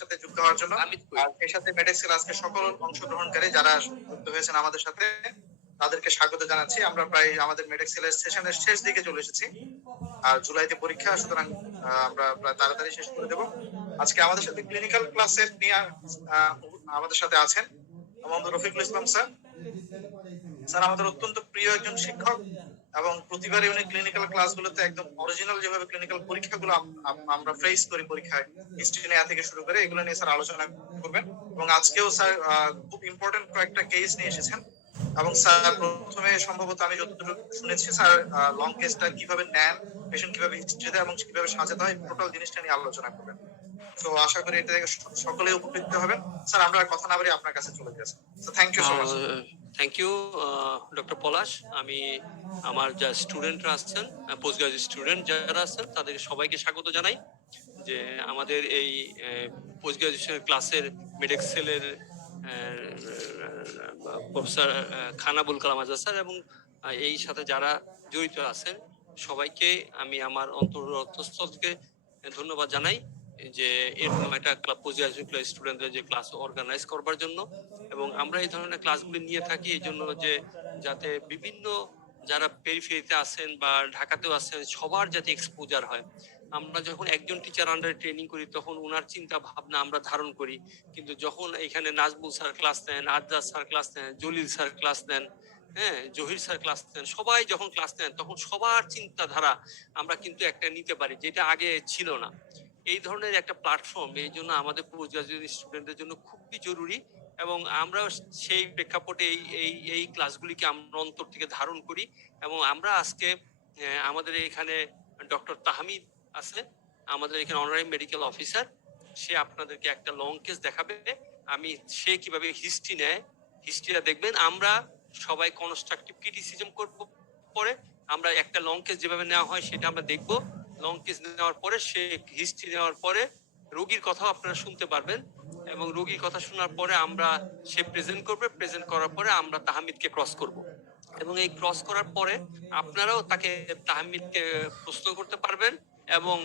সাথে যুক্ত হওয়ার জন্য। আর এর সাথে মেডেক্সেল আজকে সকল অংশগ্রহণকারী যারা যুক্ত হয়েছেন আমাদের সাথে তাদেরকে স্বাগত জানাচ্ছি। আমরা প্রায় আমাদের মেডেক্সেলের সেশনের শেষ দিকে চলে এসেছি। আর জুলাইতে পরীক্ষা, সুতরাং আমরা প্রায় তাড়াতাড়ি শেষ করে দেব। আজকে আমাদের সাথে ক্লিনিক্যাল ক্লাসের নিয়ে আমাদের সাথে আছেন মোহাম্মদ রফিকুল ইসলাম স্যার। স্যার আমাদের অত্যন্ত প্রিয় একজন শিক্ষক এবং প্রতিবারই উনি ক্লিনিক্যাল ক্লাসগুলোতে একদম অরিজিনাল যেভাবে ক্লিনিক্যাল পরীক্ষাগুলো আমরা ফেস করি পরীক্ষায়, হিস্ট্রি নেওয়া থেকে শুরু করে এগুলো নিয়ে স্যার আলোচনা করবেন। এবং আজকেও স্যার খুব ইম্পর্টেন্ট কয়েকটা কেস নিয়ে এসেছেন। এবং স্যার প্রথমে সম্ভবত আমি যতটুকু শুনেছি স্যার লং কেসটা কিভাবে নেন, পেশেন্ট কিভাবে হিস্ট্রি দেয় এবং কিভাবে সাজাতে হয়, টোটাল জিনিসটা নিয়ে আলোচনা করবেন। তো আশা করি এটা থেকে সকলেই উপকৃত হবেন। স্যার আমরা কথা না বলে আপনার কাছে চলে যাচ্ছি। So thank you so much. Thank you doctor Palash. আমি আমার যা স্টুডেন্টরা আসছেন, পোস্ট গ্রাজুয়েট স্টুডেন্ট যারা আছেন, তাদেরকে সবাইকে স্বাগত জানাই যে আমাদের এই পোস্ট গ্রাজুয়েশন ক্লাসের মেডেক্সেলের প্রফেসর খান আবুল কালাম আজাদ স্যার এবং এই সাথে যারা জড়িত আছেন সবাইকে আমি আমার অন্তরস্থল থেকে ধন্যবাদ জানাই যে এরকম একটা পোস্ট গ্রাজুয়েট স্টুডেন্টদের যে ক্লাস অর্গানাইজ করবার জন্য। এবং আমরা এই ধরনের ক্লাসগুলি নিয়ে থাকি এই জন্য যে যাতে বিভিন্ন যারা পেরিফেরিতে আছেন বা ঢাকাতেও আছেন সবার যাতে এক্সপোজার হয়। আমরা যখন একজন টিচার আন্ডারে ট্রেনিং করি তখন ওনার চিন্তা ভাবনা আমরা ধারণ করি, কিন্তু যখন এখানে নাজবুল স্যার ক্লাস নেন, আজাদ স্যার ক্লাস নেন, জলিল স্যার ক্লাস নেন, হ্যাঁ জহির স্যার ক্লাস নেন, সবাই যখন ক্লাস নেন তখন সবার চিন্তাধারা আমরা কিন্তু একটা নিতে পারি যেটা আগে ছিল না। এই ধরনের একটা প্ল্যাটফর্ম এই জন্য আমাদের পোস্ট গ্রাজুয়েট স্টুডেন্টদের জন্য খুবই জরুরি এবং আমরা সেই প্রেক্ষাপটে এই ক্লাসগুলিকে আমরা অন্তর থেকে ধারণ করি। এবং আমরা আজকে আমাদের এখানে ডক্টর তাহমিদ আছে, আমাদের এখানে অনারারি মেডিকেল অফিসার, সে আপনাদেরকে একটা লং কেস দেখাবে। আমি সে কিভাবে হিস্ট্রি নেয় হিস্ট্রিটা দেখবেন। আমরা সবাই কনস্ট্রাকটিভ ক্রিটিসিজম করব, পরে আমরা একটা লং কেস যেভাবে নেওয়া হয় সেটা আমরা দেখব। লং কেস নেওয়ার পরে সে হিস্ট্রি নেওয়ার পরে রোগীর কথাও আপনারা শুনতে পারবেন এবং রোগীর কথা শোনার পরে আমরা সে প্রেজেন্ট করবে, প্রেজেন্ট করার পরে আমরা তাহমিদকে ক্রস করব এবং এই ক্রস করার পরে আপনারাও তাকে তাহমিদকে প্রশ্ন করতে পারবেন এবং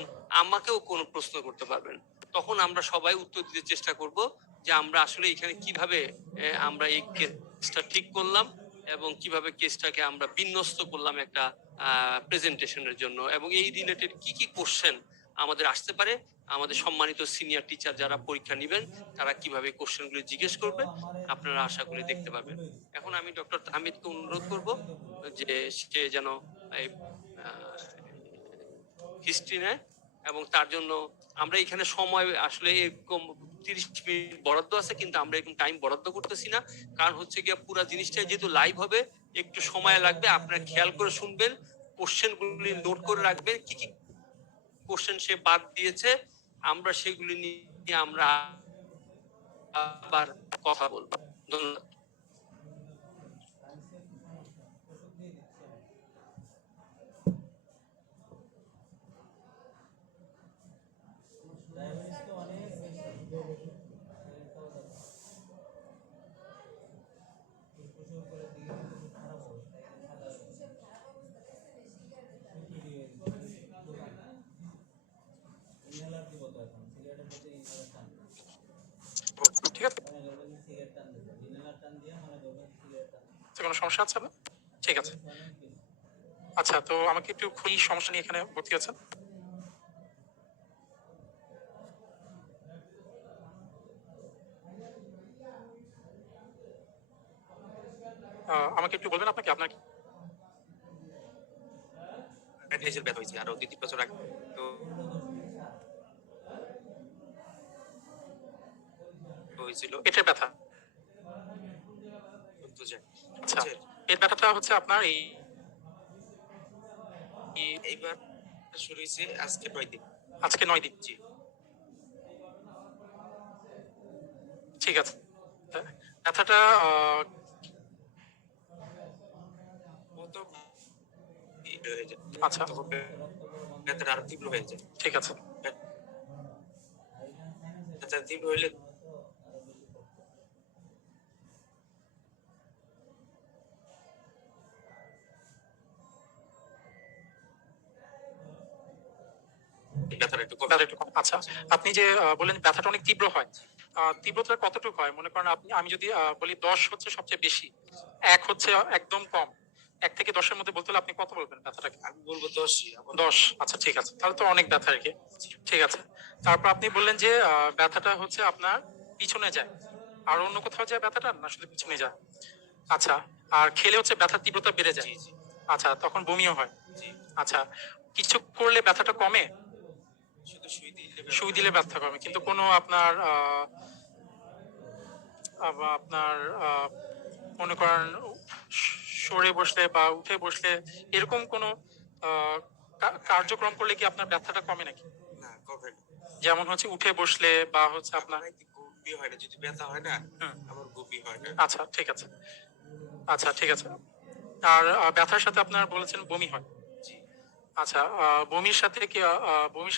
আমাকেও কোনো প্রশ্ন করতে পারবেন। তখন আমরা সবাই উত্তর দিতে চেষ্টা করব যে আমরা আসলে এখানে কিভাবে আমরা এই কেসটা ঠিক করলাম এবং কিভাবে কেসটাকে আমরা বিন্যস্ত করলাম একটা প্রেজেন্টেশনের জন্য এবং এই রিলেটেড কি কি কোশ্চেন আমাদের আসতে পারে, আমাদের সম্মানিত সিনিয়র টিচার যারা পরীক্ষা নেবেন তারা কিভাবে কোশ্চেনগুলো জিজ্ঞেস করবে আপনারা আশা করি দেখতে পাবেন। এখন আমি ডক্টর তাহমিদকে অনুরোধ করব যে সে যেন হিস্ট্রি নেয় এবং তার জন্য আমরা এখানে সময় আসলে এরকম 30 মিনিট বরাদ্দ আছে, কিন্তু আমরা এরকম টাইম বরাদ্দ করতেছি না, কারণ হচ্ছে গিয়ে পুরো জিনিসটা যেহেতু লাইভ হবে একটু সময় লাগবে। আপনারা খেয়াল করে শুনবেন, কোশ্চেনগুলি নোট করে রাখবেন, কি কি কোশ্চেন সে বাদ দিয়েছে আমরা সেগুলি নিয়ে আমরা আবার কথা বলবো। ধন্যবাদ। ঠিক আছে, কোনো সমস্যা আছে না? ঠিক আছে। আচ্ছা, তো আমাকে একটু খুবই সমস্যা নিয়ে এখানে ভর্তি আছেন। আমাকে একটু বলবেন আপনাকে আপনার ব্যথা হয়েছে আরো 2-3 বছর আগে, তো হয়েছিল পেটের ব্যথা। আচ্ছা, পেট ব্যথাটা হচ্ছে আপনার এইবার শুরু হয়েছে আজকে 9 দিন। আজকে 9 দিন, জি ঠিক আছে। ব্যথাটা আচ্ছা, ব্যথাটা আরো তীব্র হয়ে যায়। ঠিক আছে, ব্যথা তীব্র হইলে ব্যথাটা একটু কম। ব্যথা একটু কম। আচ্ছা, আপনি যে বললেন ব্যথাটা অনেক তীব্র হয়, তীব্রতা কতটুকু হয়? মনে করেন আমি যদি বলি 10 হচ্ছে সবচেয়ে বেশি, 1 হচ্ছে একদম কম, 1 থেকে 10-এর মধ্যে বলতে হলে আপনি কত বলবেন ব্যথাটাকে? আমি বলবো 10। 10। আচ্ছা, ঠিক আছে, তাহলে তো অনেক ব্যথা আর কি। ঠিক আছে, তারপর আপনি বললেন যে ব্যথাটা হচ্ছে আপনার পিছনে যায়, আর অন্য কোথাও যায় ব্যথাটা, না শুধু পিছনে যায়? আচ্ছা, আর খেলে হচ্ছে ব্যথার তীব্রতা বেড়ে যায়? আচ্ছা, তখন বমিও হয়? আচ্ছা, কিছু করলে ব্যথাটা কমে? শুধু সুই দিলে ব্যথা কমে, কিন্তু কোনো আপনার আপনার মনে করেন সরে বসলে বা উঠে বসলে এরকম কোনো কার্যক্রম করলে কি আপনার ব্যথাটা কমে নাকি? না, কমে না। যেমন হচ্ছে উঠে বসলে বা হচ্ছে আপনার গুপি হয় না, যদি ব্যথা হয় না আমার গুপি হয় না। আচ্ছা, ঠিক আছে। আচ্ছা, ঠিক আছে। আর ব্যথার সাথে আপনার বলেছেন বমি হয়? জি। আচ্ছা, বমির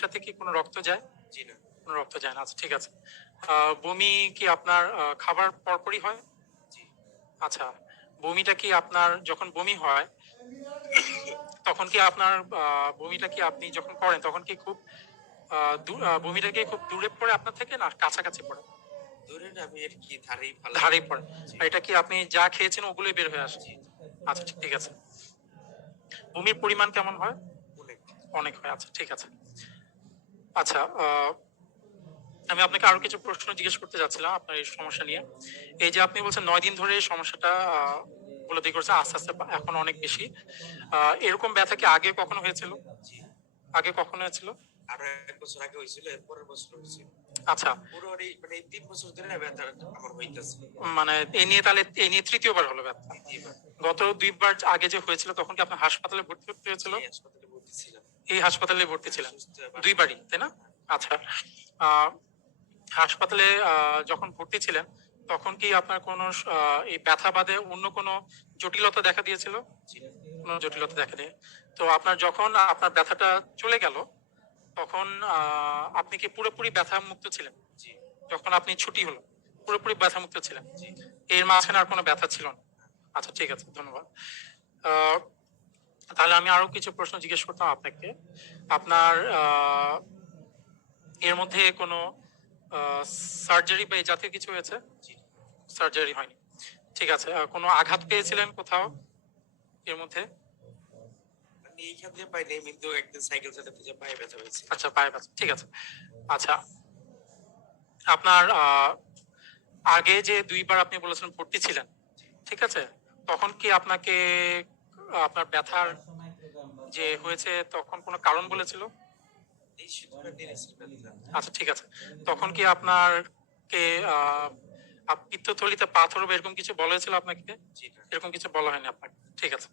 সাথে কি কোনো রক্ত যায়? জি না। কোনো রক্ত যায় না। আচ্ছা, ঠিক আছে। বমি কি আপনার খাবার পরপরই হয়? জি। আচ্ছা, বমিটা কি আপনার যখন বমি হয় তখন কি আপনার বমিটা কি আপনি যখন করেন তখন কি খুব বমিটা কি খুব দূরে পড়ে আপনার থেকে, না কাছাকাছি পড়ে? দূরে না, আমি এর কি ধারেই ধারেই পড়ে। আর এটা কি আপনি যা খেয়েছেন ওগুলোই বের হয়ে আসে? আচ্ছা, ঠিক আছে। বমির পরিমাণ কেমন হয়? অনেক। অনেক হয়। আচ্ছা, ঠিক আছে। আচ্ছা, আমি আপনাকে আরো কিছু প্রশ্ন জিজ্ঞেস করতে যাচ্ছিলাম আপনার এই সমস্যা নিয়ে। এই যে আপনি বলছেন 9 দিন ধরে এই সমস্যাটা উপলব্ধি করছে, আস্তে আস্তে এখন অনেক বেশি। এরকম ব্যথা কি আগে কখনো হয়েছিল? আগে কখনো হয়েছিল? আরো 1 বছর আগে হয়েছিল, এর পরের বছর হয়েছিল। আচ্ছা, পুরো মানে 3 বছর ধরে ব্যথা আমার হইতাছে। মানে এই নিয়ে তৃতীয়বার হলো ব্যথা? গত 2বার আগে যে হয়েছিল তখন কি আপনার হাসপাতালে ভর্তি হতে হয়েছিল? হাসপাতালে ভর্তি ছিলাম। এই হাসপাতালে ভর্তি ছিলেন 2বারই, তাই না? আচ্ছা, হাসপাতালে যখন ভর্তি ছিলেন তখন কি আপনার কোনো এই ব্যথা বাদে অন্য কোনো জটিলতা দেখা দিয়েছিল? কোনো জটিলতা দেখা দিয়ে, তো আপনার যখন আপনার ব্যথাটা চলে গেল তখন আপনি কি পুরোপুরি ব্যথা মুক্ত ছিলেন? যখন আপনি ছুটি হলো পুরোপুরি ব্যথা মুক্ত ছিলেন? এর মাঝখানে আর কোনো ব্যথা ছিল না? আচ্ছা, ঠিক আছে, ধন্যবাদ। তাহলে আমি আরো কিছু প্রশ্ন জিজ্ঞেস করতাম আপনাকে। আপনার এর মধ্যে কোনো সার্জারি বা এই জাতীয় কিছু হয়েছে? সার্জারি হয়নি, ঠিক আছে। কোনো আঘাত পেয়েছিলেন কোথাও এর মধ্যে? এইখান দিয়ে পাই নাই, কিন্তু একদিন সাইকেল চালাতে গিয়ে পায়ে ব্যথা হয়েছে। আচ্ছা, পায়ে ব্যথা, ঠিক আছে। আচ্ছা, আপনার আগে যে 2বার আপনি বলেছেন ভর্তি ছিলেন, ঠিক আছে, তখন কি আপনাকে আপনার ব্যথার যে হয়েছে তখন কোনো কারণ বলেছিল? এই শুধুমাত্র নিরেছে ব্যথা। আচ্ছা, ঠিক আছে। তখন কি আপনার কে পিত্তথলিতে পাথর বা এরকম কিছু বলা হয়েছিল আপনাকে? এরকম কিছু বলা হয়নি আপনাকে, ঠিক আছে।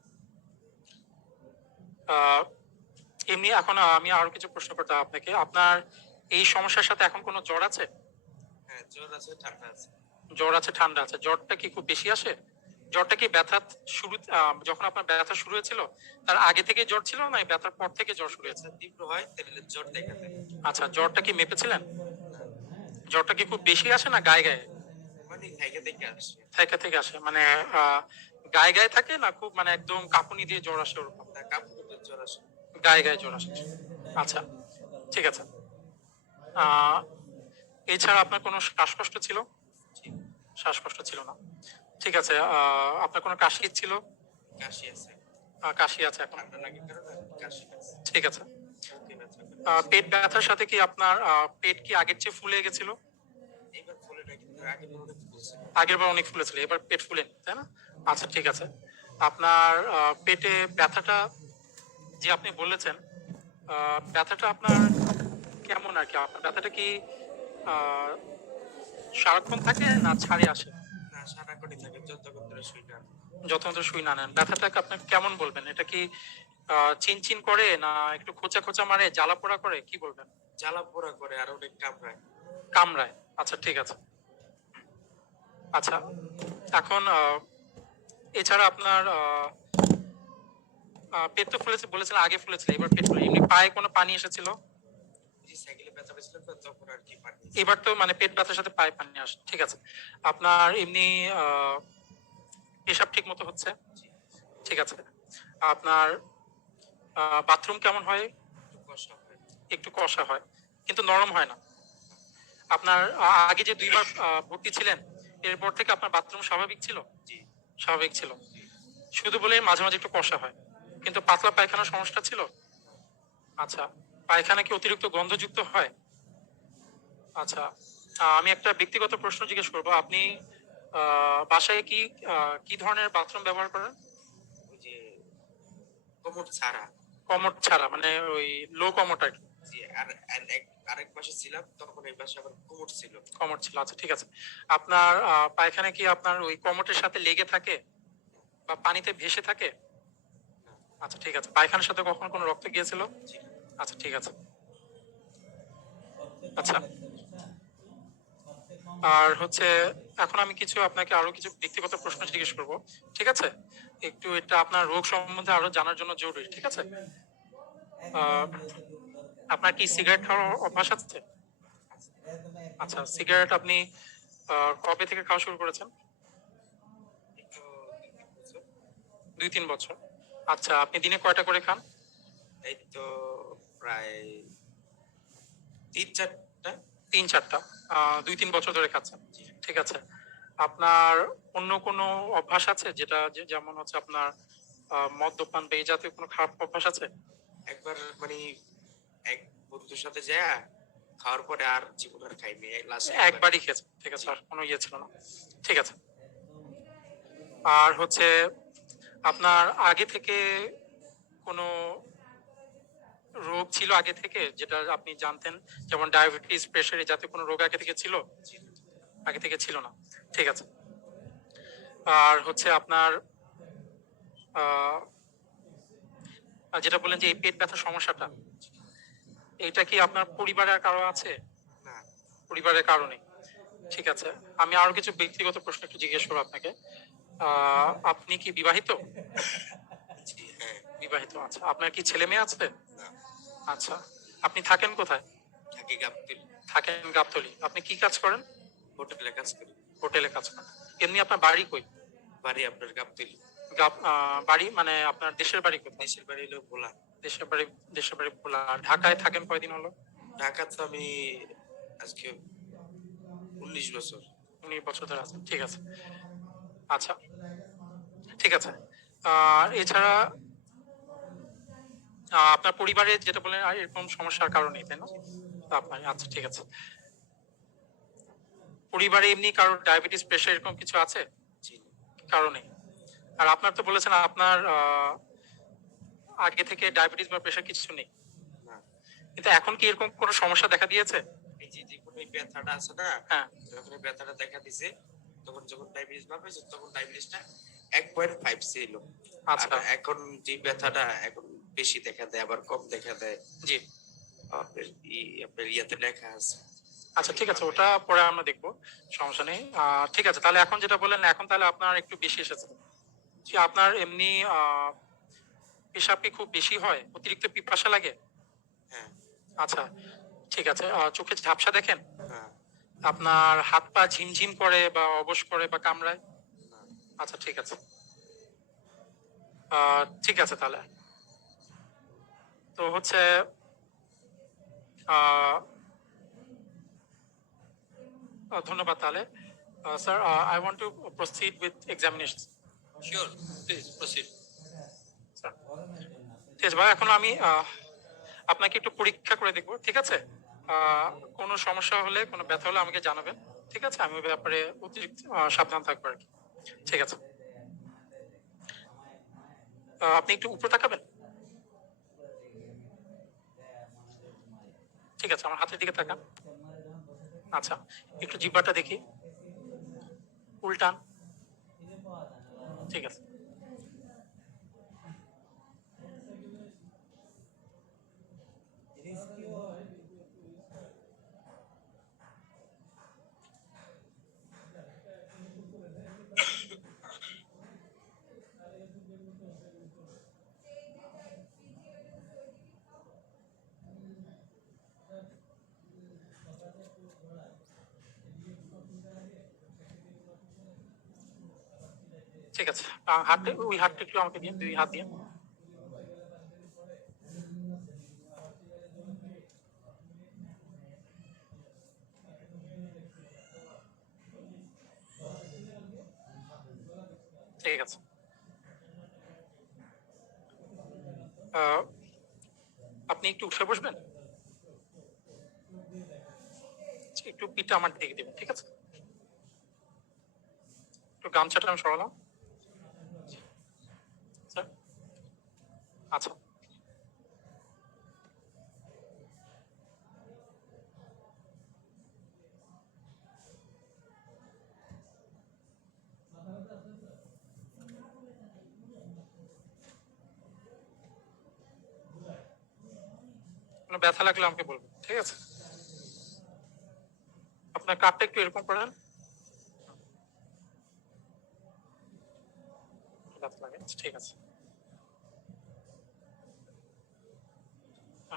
এমনি এখন আমি আরো কিছু প্রশ্ন করতে আপনাকে। আপনার এই সমস্যার সাথে এখন কোনো জ্বর আছে? হ্যাঁ, জ্বর আছে, ঠান্ডা আছে। জ্বর আছে, ঠান্ডা আছে। জ্বরটা কি খুব বেশি আসে? জ্বরটা কি ব্যথা শুরু যখন আপনার ব্যথা শুরু হয়েছিল তার আগে থেকে জ্বর ছিল, না ব্যথার পর থেকে জ্বর শুরু হয়েছে? তীব্র হয় তাহলে জ্বর দেখা দেয়। আচ্ছা, জ্বরটা কি মেপেছিলেন? জ্বরটা কি খুব বেশি আসে না গায়ে গায়ে? মানে থেকে থেকে আসে। থেকে থেকে আসে, মানে গায়ে গায়ে থাকে, না খুব মানে একদম কাঁপুনি দিয়ে জ্বর আসে ওরকম? না, কাঁপুনিতে জ্বর আসে। গায়ে গায়ে জ্বর আসে। আচ্ছা, ঠিক আছে। এছাড়া আপনার কোনো শ্বাসকষ্ট ছিল? শ্বাসকষ্ট ছিল না, ঠিক আছে। আপনার কোনো কাশি ছিল? কাশি আছে। কাশি আছে এখন, ঠান্ডা লাগে কারণে কাশি আছে। ঠিক আছে। পেট ব্যথার সাথে কি আপনার পেট কি আগের চেয়ে ফুলে গেছিল? এবার ফুলে না, কিন্তু অনেক ফুলছে। আগেরবার অনেক ফুলেছিল, এবার পেট ফুলেনি, তাই না? আচ্ছা, ঠিক আছে। আপনার পেটে ব্যথাটা যে আপনি বলেছেন, ব্যথাটা আপনার কেমন আর কি? আপনার ব্যথাটা কি সারাক্ষণ থাকে না ছাড়ে আসে? না, সারাক্ষণই থাকে, যতক্ষণ ধরে শুই না। যতক্ষণ ধরে শুই না নেন। ব্যথাটাকে আপনি কেমন বলবেন? এটা কি চিনচিন করে, না একটু খোঁচা খোঁচা মারে, জ্বালা পোড়া করে, কি বলবেন? জ্বালা পোড়া করে আর অনেক কামড়ায়। কামড়ায়, আচ্ছা, ঠিক আছে। আচ্ছা, এখন এছাড়া আপনার পেট তো ফুলেছে বলেছিলেন, আগে ফুলেছিল, এবার পেট ফুলে, এমনি পায়ে কোনো পানি এসেছিল? সাইকেলে ব্যথা পেয়েছিল তখন আর কি পানি। এবার তো মানে পেট ব্যথার সাথে পায়ে পানি আসে, ঠিক আছে। আপনার এমনি পেশাব ঠিক মতো হচ্ছে? ঠিক আছে। আপনার বাথরুম কেমন হয়? কষা হয়। একটু কষা হয়। কিন্তু নরম হয় না। আপনার আগে যে 2 বার ভর্তি ছিলেন, এরপর থেকে আপনার বাথরুম স্বাভাবিক ছিল? জি স্বাভাবিক ছিল। জি। শুধু বলে মাঝে মাঝে একটু কষা হয়, কিন্তু পাতলা পায়খানার সমস্যা ছিল? আচ্ছা। পায়খানা কি অতিরিক্ত গন্ধযুক্ত হয়? আচ্ছা। আমি একটা ব্যক্তিগত প্রশ্ন জিজ্ঞেস করবো। আপনি বাসায় কি ধরনের বাথরুম ব্যবহার করেন? ওই যে কোমর ছাড়া। কমোড ছাড়া, মানে ওই লো কমোড আর কি। জি, আরেক পাশে ছিলাম, তখন এই পাশে আবার কোমর ছিল। কমোড ছিল, আচ্ছা ঠিক আছে। আপনার পায়খানা কি আপনার ওই কমোটের সাথে লেগে থাকে বা পানিতে ভেসে থাকে? না। আচ্ছা ঠিক আছে। পায়খানার সাথে কখনো কোনো রক্ত গিয়েছিল? জি না। আচ্ছা ঠিক আছে। আচ্ছা। আর হচ্ছে, এখন আমি আপনাকে আরো কিছু ব্যক্তিগত প্রশ্ন জিজ্ঞেস করব, ঠিক আছে? একটু এটা আপনার রোগ সম্বন্ধে আরো জানার জন্য জরুরি, ঠিক আছে? আহ, আপনার কি সিগারেট খাওয়ার অভ্যাস আছে? আচ্ছা, সিগারেট আপনি কবে থেকে খাওয়া শুরু করেছেন? এই তো 2-3 বছর। 2-3 বছর। আচ্ছা, আপনি দিনে কয়টা করে খান? এই তো প্রায় 3-4টা। 3-4টা। 2-3 বছর ধরে খাচ্ছেন, ঠিক আছে। আপনার অন্য কোনো অভ্যাস আছে, যেমন হচ্ছে আপনার মদ্যপান বা এই জাতীয় কোনো খারাপ অভ্যাস আছে? একবার মানে এক বন্ধুর সাথে যায় খাওয়ার পরে আর জীবন আর খাইনি, লাস্ট একবারই খেয়েছেন, ঠিক আছে, আর কোনো ইয়ে ছিল না, ঠিক আছে। আর হচ্ছে, আপনার আগে থেকে কোনো রোগ ছিল আগে থেকে যেটা আপনি জানতেন, যেমন ডায়াবেটিস, প্রেশার, এই জাতীয় কোনো রোগ আগে থেকে ছিল? আগে থেকে ছিল না, ঠিক আছে। আর হচ্ছে আপনার আহ যেটা বললেন যে এই পেট ব্যথার সমস্যাটা, এটা কি আপনার পরিবারের কারো আছে? না। পরিবারের কারণে, ঠিক আছে। আমি আরো কিছু ব্যক্তিগত প্রশ্ন একটু জিজ্ঞেস করবো আপনাকে। আপনি কি বিবাহিত? জি হ্যাঁ। বিবাহিত, আচ্ছা। আপনার কি ছেলে মেয়ে আছে? না। আচ্ছা। আপনি থাকেন কোথায়? থাকি গাবতলী। থাকেন গাবতলী। আপনি কি কাজ করেন? হোটেলে কাজ করি। হোটেলে কাজ করেন। এমনি আপনার বাড়ি কই? বাড়ি আপনার গাবতলী। বাড়ি মানে আপনার দেশের বাড়ি কোথায়? দেশের বাড়ি হলো ভোলা। দেশের বাড়ি, দেশের বাড়ি ভোলা। আর ঢাকায় থাকেন কয়দিন হলো? ঢাকা তো আমি আজকে 19 বছর। 19 বছর ধরে আছেন, ঠিক আছে। আচ্ছা, ঠিক আছে। এছাড়া আপনার পরিবারে যেটা বলেন এরকম সমস্যার কারণে, তাই না? আপনার, আচ্ছা ঠিক আছে। পরিবারে এমনি কারোর ডায়াবেটিস, প্রেশার এরকম কিছু আছে? জি কারণে। আর আপনার তো বলেছেন আপনার আগে থেকে ডায়াবেটিস বা প্রেশার কিছু নেই, না। কিন্তু এখন কি এরকম কোনো সমস্যা দেখা দিয়েছে? এই যে যে কোনো ব্যথাটা আছে না, হ্যাঁ। যখন এই ব্যথাটা দেখা দিছে, তখন যখন ডায়াবেটিস মাপেছে তখন ডায়াবেটিসটা 1.5 ছিল। আচ্ছা। আর এখন যে ব্যথাটা এখন বেশি দেখা দেয়, আবার কম দেখা দেয়। জি। আপনার ইয়াতে লেখা আছে। আচ্ছা ঠিক আছে, ওটা পরে আমরা দেখবো, সমস্যা নেই। ঠিক আছে, তাহলে এখন যেটা বললেন, এখন তাহলে আপনার একটু বেশি এসেছে কি? আপনার এমনি পেশাব কি খুব বেশি হয়? অতিরিক্ত পিপাসা লাগে? হ্যাঁ। আচ্ছা ঠিক আছে। চোখে ঝাপসা দেখেন? হ্যাঁ। আপনার হাত পা ঝিমঝিম করে বা অবশ করে বা কামড়ায়? না। আচ্ছা ঠিক আছে। ঠিক আছে তাহলে। তো হচ্ছে ধন্যবাদ তাহলে। Sir, I want to proceed with examination. Sure, please proceed. ঠিক আছে ভাই, এখন আমি আপনাকে একটু পরীক্ষা করে দেখবো, ঠিক আছে? কোনো সমস্যা হলে, কোনো ব্যথা হলে আমাকে জানাবেন, ঠিক আছে? আমি ওই ব্যাপারে অতিরিক্ত সাবধান থাকবো আর কি, ঠিক আছে? আপনি একটু উপরে তাকাবেন, ঠিক আছে? আমার হাতের দিকে তাকান। আচ্ছা, একটু জিহ্বাটা দেখি, উল্টান, ঠিক আছে। ঠিক আছে, ওই হাতটা একটু আমাকে দিন, 2 হাত দিয়ে। ঠিক আছে। আপনি একটু উঠে বসবেন, একটু পিঠটা আমার দিকে দেবেন, ঠিক আছে? একটু গামছাটা আমি সরালাম। স্যার, আচ্ছা, কোনো ব্যথা লাগলে আমাকে বলবেন, ঠিক আছে? আপনার কাপটা একটু এরকম করেন, ব্যথা লাগে, ঠিক আছে।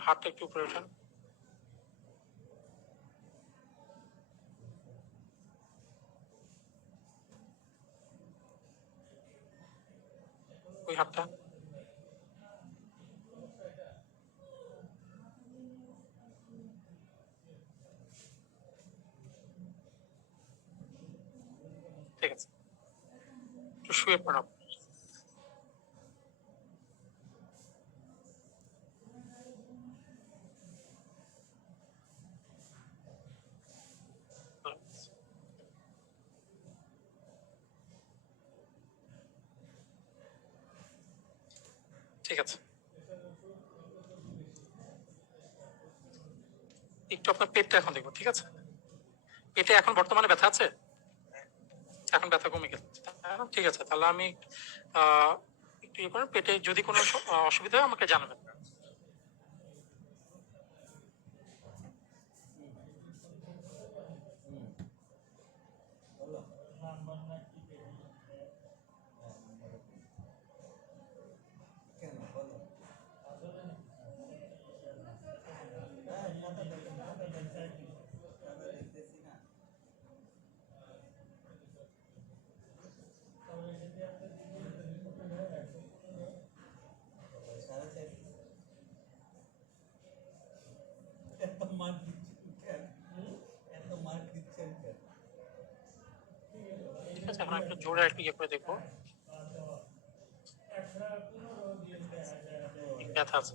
হাতটা একটু উপরে ওঠান, ওই হাতটা, ঠিক আছে। একটু শুয়ে পড়ান। ঠিক আছে, একটু আপনার পেটটা এখন দেখবো, ঠিক আছে? পেটে এখন বর্তমানে ব্যথা আছে? এখন ব্যথা কমে গেছে, ঠিক আছে। তাহলে আমি একটু ইয়ে করেন, পেটে যদি কোনো অসুবিধা হয় আমাকে জানাবেন। ঠিক আছে, এখন একটু জোরে একটু ইয়ে করে দেখবো, ব্যথা আছে,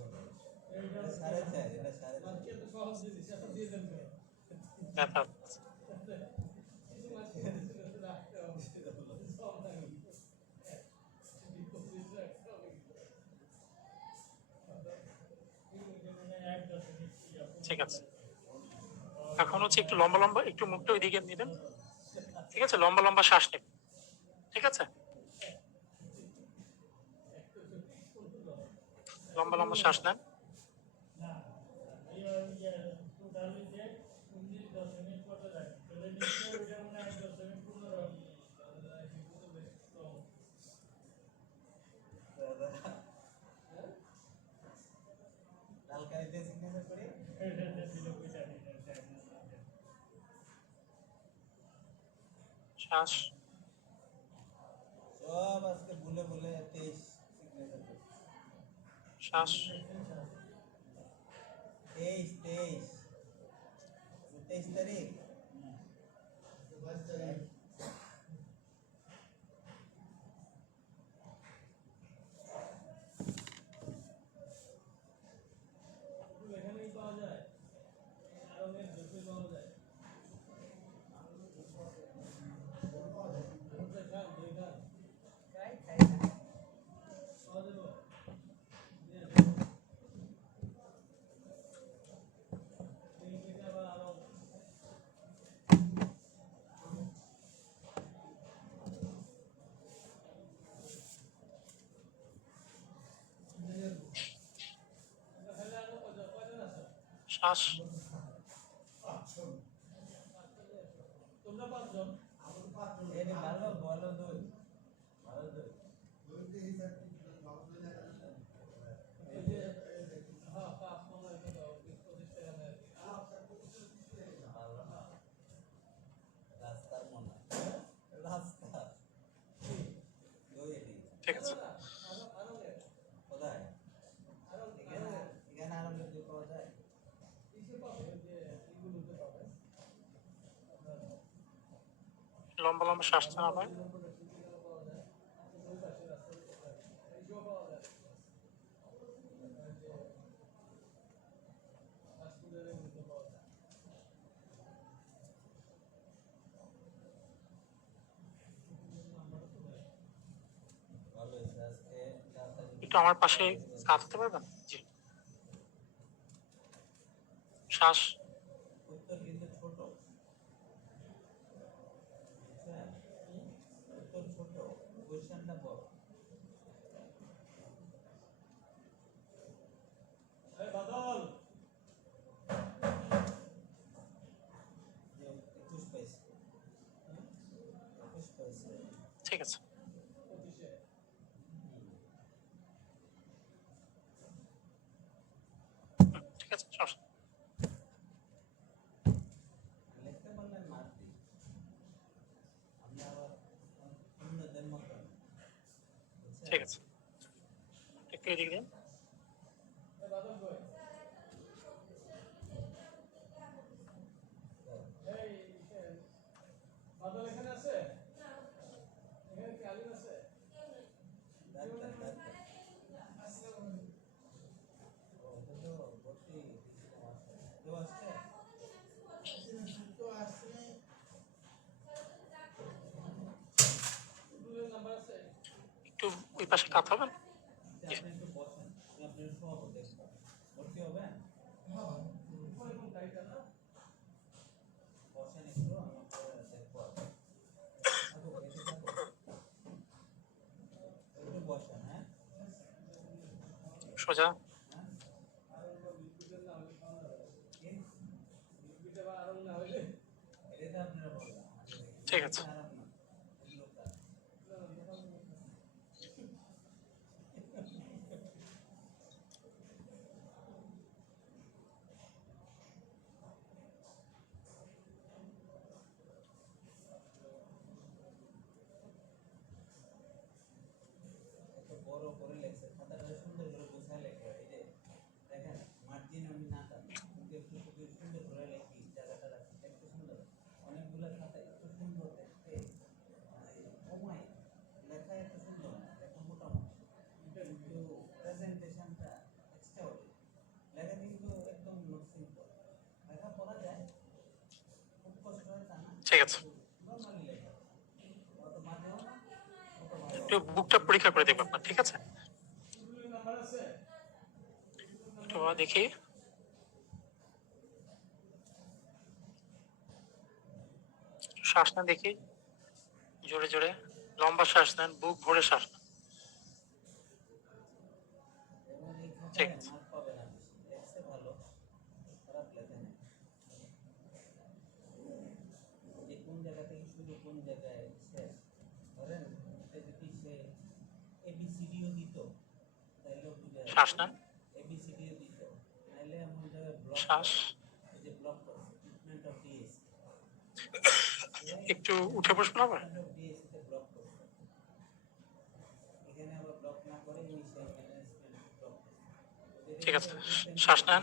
ব্যথা আছে। ঠিক আছে, এখন হচ্ছে একটু লম্বা লম্বা, একটু মুখটা ওইদিকে নেবেন, ঠিক আছে? লম্বা লম্বা শ্বাস নেবেন, ঠিক আছে? লম্বা লম্বা শ্বাস নেন, শ্বাস, শ্বাস, শ্বাস, ঠিক আছে। লম্বা লম্বা শ্বাস নেন আবার, একটু আমার পাশে কাঁদতে পারবেন? জি, শ্বাস। ঠিক আছে, ঠিক আছে, সমস্যা নেই। ঠিক আছে, একটু এদিকে দিন। একটু ওই পাশে কাত হবেন। জি। সোজা। ঠিক আছে, ঠিক আছে, একটু বুকটা পরীক্ষা করে দেখবো আপনার। ঠিক আছে, একটু দেখি। শ্বাস নেন দেখি, জোরে জোরে লম্বা শ্বাস নেন, বুক ভরে শ্বাস নেন। ঠিক আছে, শ্বাস নেন, শ্বাস। একটু উঠে বসবেন আবার। ঠিক আছে, শ্বাস নেন,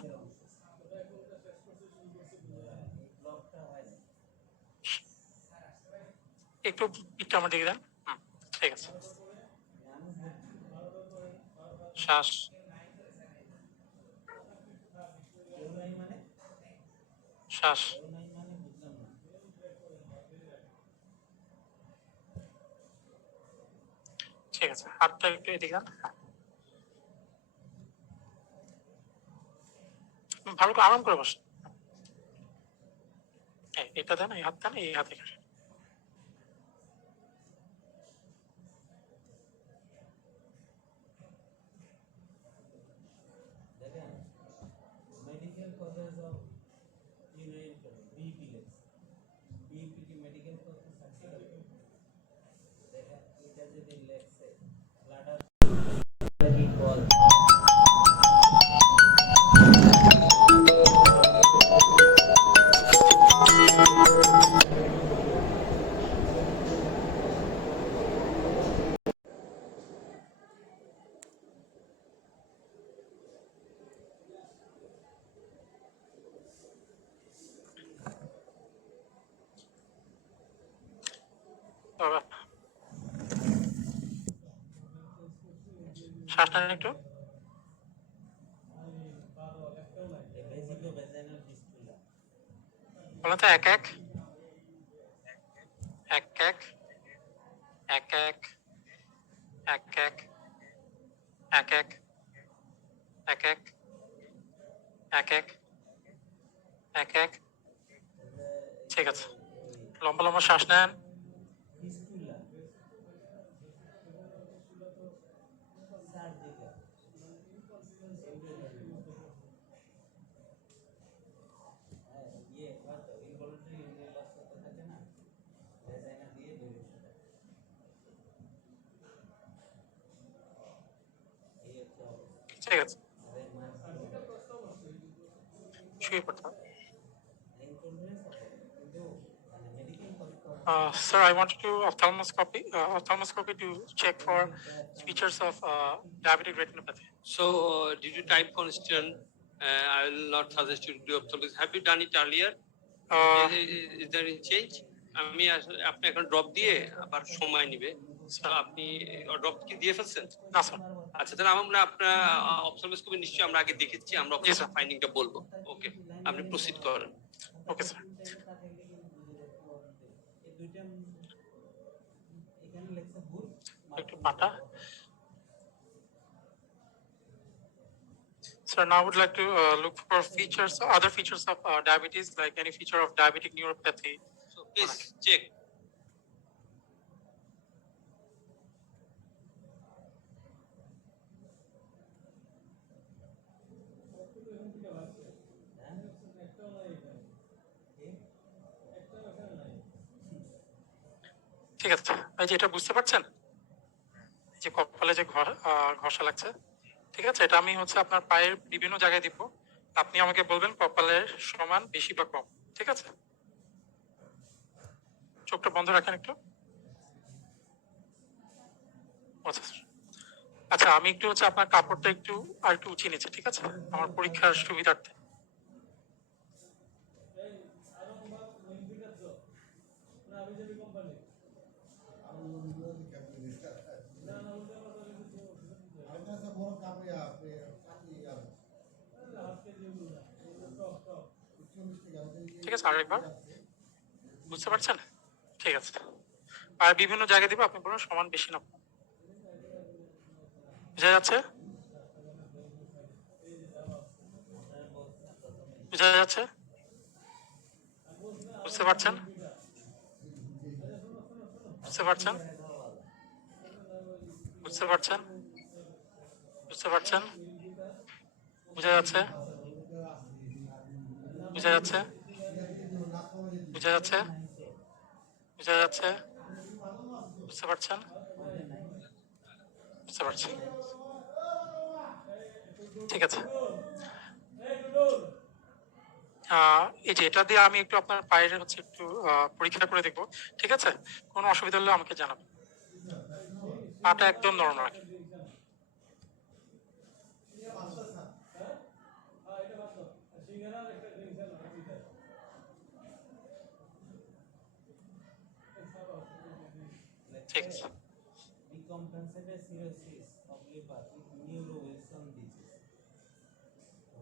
একটু একটু আমার দিকে দেন। ঠিক আছে, শ্বাস, শ্বাস। ঠিক আছে, হাতটা একটু এদিকে দেন। ভালো করে আরাম করে বসেন। এটা দেন, এই হাত দেন, এই হাতে। শ্বাস নেন একটু। বলো তো, এক এক এক এক এক এক এক এক এক এক এক এক এক এক এক এক। ঠিক আছে, লম্বা লম্বা শ্বাস নেন। ঠিক আছে, শুয়ে পড়তে হবে। Sir, I wanted to ophthalmoscopy to check for features of diabetic retinopathy. So, due to time constraint, I will not suggest you to do ophthalmology. Have you done it earlier? Uh, Is there any change? আমি আপনি এখন ড্রপ দিয়ে আবার সময় নিবে, আপনি ড্রপ কি দিয়ে ফেলছেন? না স্যার। আচ্ছা, তাহলে আমরা আপনার অবজারভেশন নিশ্চয়ই আমরা আগে দেখেছি, আমরা অবজারভেশন ফাইন্ডিংটা বলবো। ওকে, আপনি প্রসিড করেন। Okay sir. একটু পাটা। Sir, now I would like to look for features, other features of diabetes, like any feature of diabetic neuropathy. So please check. ঠিক আছে, এই যে এটা বুঝতে পারছেন, যে কপালে যে ঘষা লাগছে, ঠিক আছে, এটা আমি হচ্ছে আপনার পায়ের বিভিন্ন জায়গায় দিব, আপনি আমাকে বলবেন কপালের সমান, বেশি বা কম। ঠিক আছে, চোখটা বন্ধ রাখেন একটু। আচ্ছা, আমি একটু হচ্ছে আপনার কাপড়টা একটু আর একটু উঁচিয়ে নিচ্ছি, ঠিক আছে, আমার পরীক্ষার সুবিধার্থে। ঠিক আছে, আরেকবার বুঝতে পারছেন? ঠিক আছে, আর বিভিন্ন জায়গায় দিব, আপনি বলুন সমান, বেশি না। বুঝা যাচ্ছে? বুঝা যাচ্ছে? বুঝতে পারছেন? বুঝতে পারছেন? বুঝতে পারছেন? বুঝতে পারছেন? বুঝা যাচ্ছে? বুঝা যাচ্ছে? বুঝা যাচ্ছে? বুঝা যাচ্ছে? বুঝতে পারছেন? বুঝতে পারছেন? ঠিক আছে, এই যে এটা দিয়ে আমি একটু আপনার পায়ের হচ্ছে একটু পরীক্ষা করে দেখবো, ঠিক আছে, কোনো অসুবিধা হলে আমাকে জানাবেন। পাটা একদম নরম রাখেন। ঠিক আছে, Decompensated cirrhosis of liver with neuro-Wilson disease. তো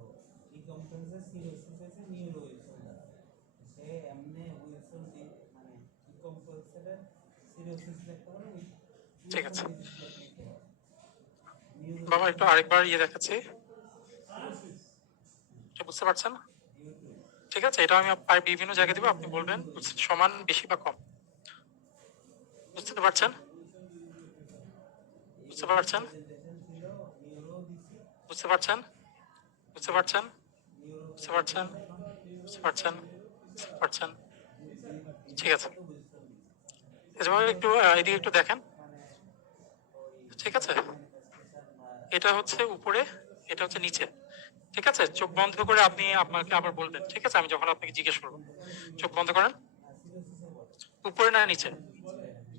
decompensated cirrhosis হচ্ছে neuro-Wilson দ্বারা। সে এমনি Wilson মানে decompensated cirrhosis লিখতে পারে with ঠিক আছে Wilson disease লিখতে পারে। বাবা, একটু আরেকবার দেখাচ্ছি, বুঝতে পারছেন? ঠিক আছে, এটা আমি পায়ের বিভিন্ন জায়গায় দিব, আপনি বলবেন সমান, বেশি বা কম। বুঝতে পারছেন? বুঝতে পারছেন? বুঝতে পারছেন? বুঝতে পারছেন? বুঝতে পারছেন? বুঝতে পারছেন? বুঝতে পারছেন? ঠিক আছে, একটু এদিকে একটু দেখেন। ঠিক আছে, এটা হচ্ছে উপরে, এটা হচ্ছে নিচে। ঠিক আছে, চোখ বন্ধ করে আপনি আপনাকে আবার বলবেন, ঠিক আছে, আমি যখন আপনাকে জিজ্ঞেস করবো। চোখ বন্ধ করেন। উপরে না নিচে?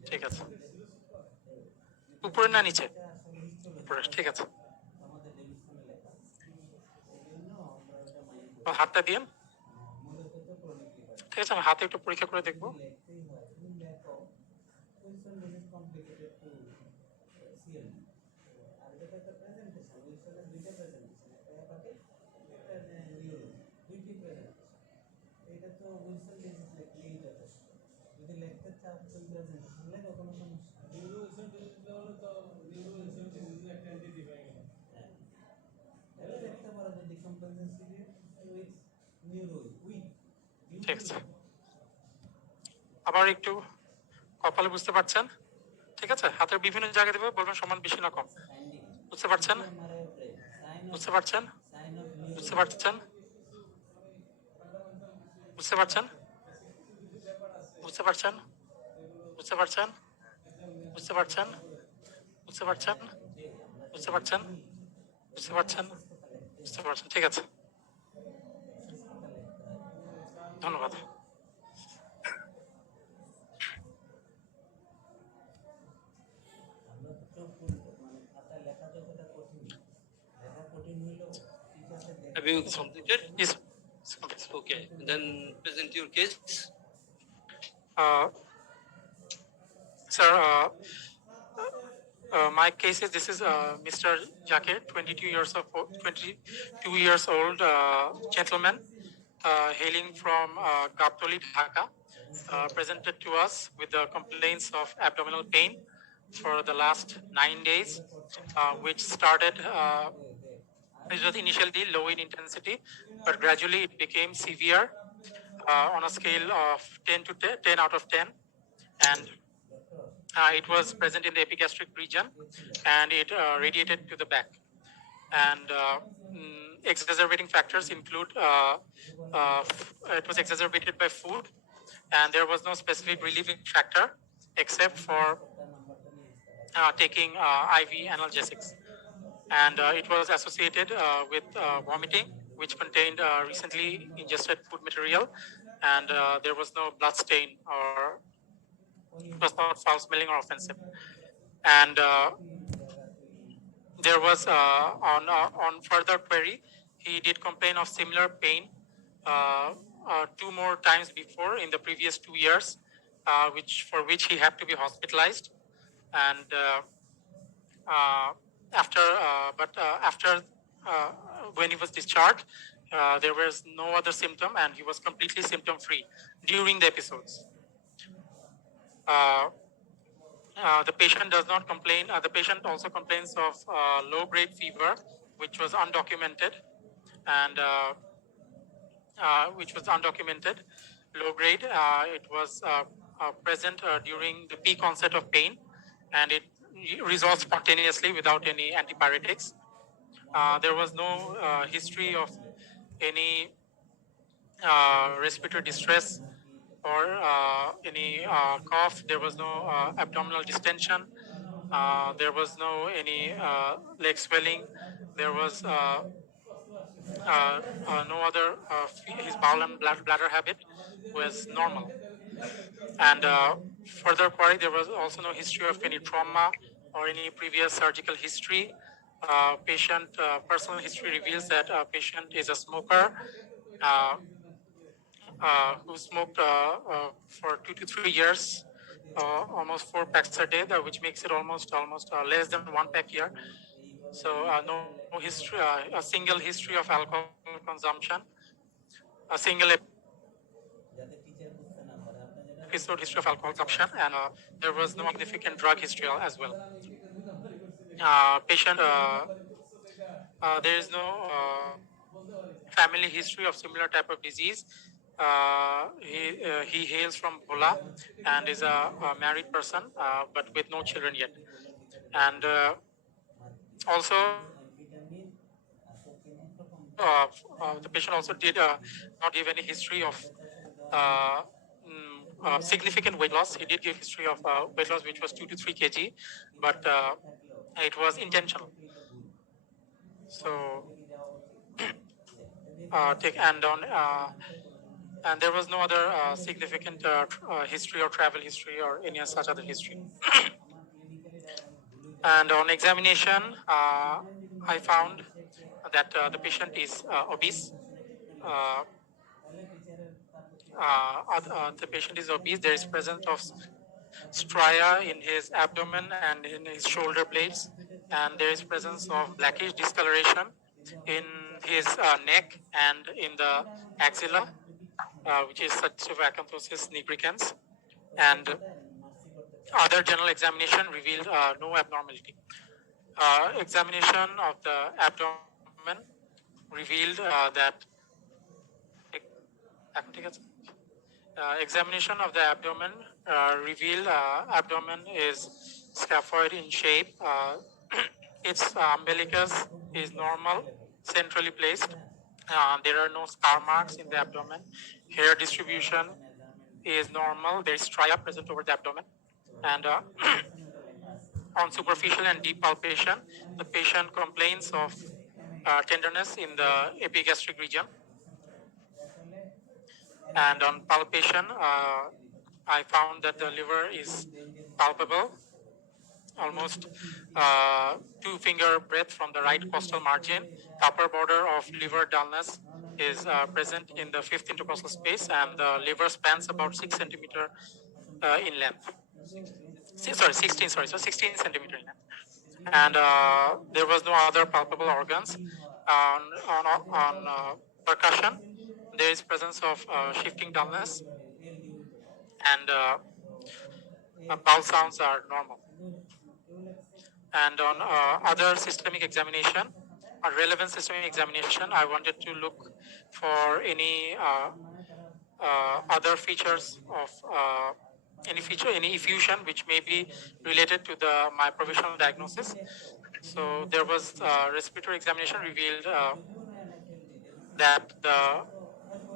ঠিক আছে, উপরে না নিচে? উপরে। ঠিক আছে, হাতটা দিয়ে। ঠিক আছে, আমি হাতে একটু পরীক্ষা করে দেখবো। এটা তো উইলসন ডিজিজ লিখলেই যথেষ্ট। যদি লিখতে চাও প্রেজেন্টেশন লেখো, কোনো সমস্যা। নিউরো উইলসন ডিজিজ হলো তো নিউরো উইলসন ডিজিজ একটা এন্টিটি হয়ে গেল। ঠিক আছে, আবার একটু কপালে বুঝতে পারছেন? ঠিক আছে, হাতের বিভিন্ন জায়গা দেবে, বলবেন সমান বেশি না কম। বুঝতে পারছেন? বুঝতে পারছেন? বুঝতে পারছেন? বুঝতে পারছেন? বুঝতে পারছেন? বুঝতে পারছেন? বুঝতে পারছেন? বুঝতে পারছেন? বুঝতে পারছেন? বুঝতে পারছেন? বুঝতে পারছেন? ঠিক আছে, ধন্যবাদ। Have you completed? Yes. Okay, then present your case. Sir, my case is, this is Mr. Jakir, 22 years old gentleman, hailing from Gaptoli, Dhaka, presented to us with the complaints of abdominal pain for the last 9 days, which started, it was initially low in intensity, but gradually it became severe on a scale of 10 out of 10. And it was present in the epigastric region, and it radiated to the back. And exacerbating factors include, it was exacerbated by food, and there was no specific relieving factor except for taking IV analgesics. And it was associated with vomiting, which contained recently ingested food material, and there was no blood stain, or it was not foul smelling or offensive. And there was on further query, he did complain of similar pain 2 more times before in the previous 2 years, for which he had to be hospitalized. And after when he was discharged, there was no other symptom, and he was completely symptom free during the episodes. The patient does not complain. The patient also complains of low-grade fever, which was undocumented, and low grade. It was present during the peak onset of pain, and it resolved spontaneously without any antipyretics. There was no history of any respiratory distress or any cough. There was no abdominal distension. There was no any leg swelling. There was no other. His bowel and bladder habit was normal. And further query, there was also no history of any trauma or any previous surgical history. Patient personal history reveals that patient is a smoker who smoked for 2 to 3 years, almost 4 packs a day, which makes it almost less than 1 pack a year. So no history, a single history of alcohol consumption, a single episode history of alcohol consumption, and there was no significant drug history as well. Patient, there is no family history of similar type of disease. He hails from Bhola and is a married person, but with no children yet. And also, the patient also did not give any history of significant weight loss. He did give history of weight loss, which was 2 to 3 kg, but it was intentional. So, and there was no other significant history or travel history or any such other history. And on examination, I found that the patient is obese. The patient is obese. There is presence of stria in his abdomen and in his shoulder blades, and there is presence of blackish discoloration in his neck and in the axilla, which is Acanthosis nigricans. And other general examination revealed no abnormality. Examination of the abdomen revealed that Examination of the abdomen revealed abdomen is scaphoid in shape. Its umbilicus is normal, centrally placed. There are no scar marks in the abdomen. Hair distribution is normal. There is stria present over the abdomen. And on superficial and deep palpation, the patient complains of tenderness in the epigastric region. And on palpation, I found that the liver is palpable, almost 2-finger breadth from the right costal margin. Upper border of liver dullness is present in the 5th intercostal space, and the liver spans about 6 centimeter in length. 16 centimeter in length. And there was no other palpable organs. On percussion, there is presence of shifting dullness, and pulse sounds are normal. And on other systemic examination, a relevant systemic examination, I wanted to look for any other features of any effusion which may be related to my provisional diagnosis. So there was respiratory examination revealed that the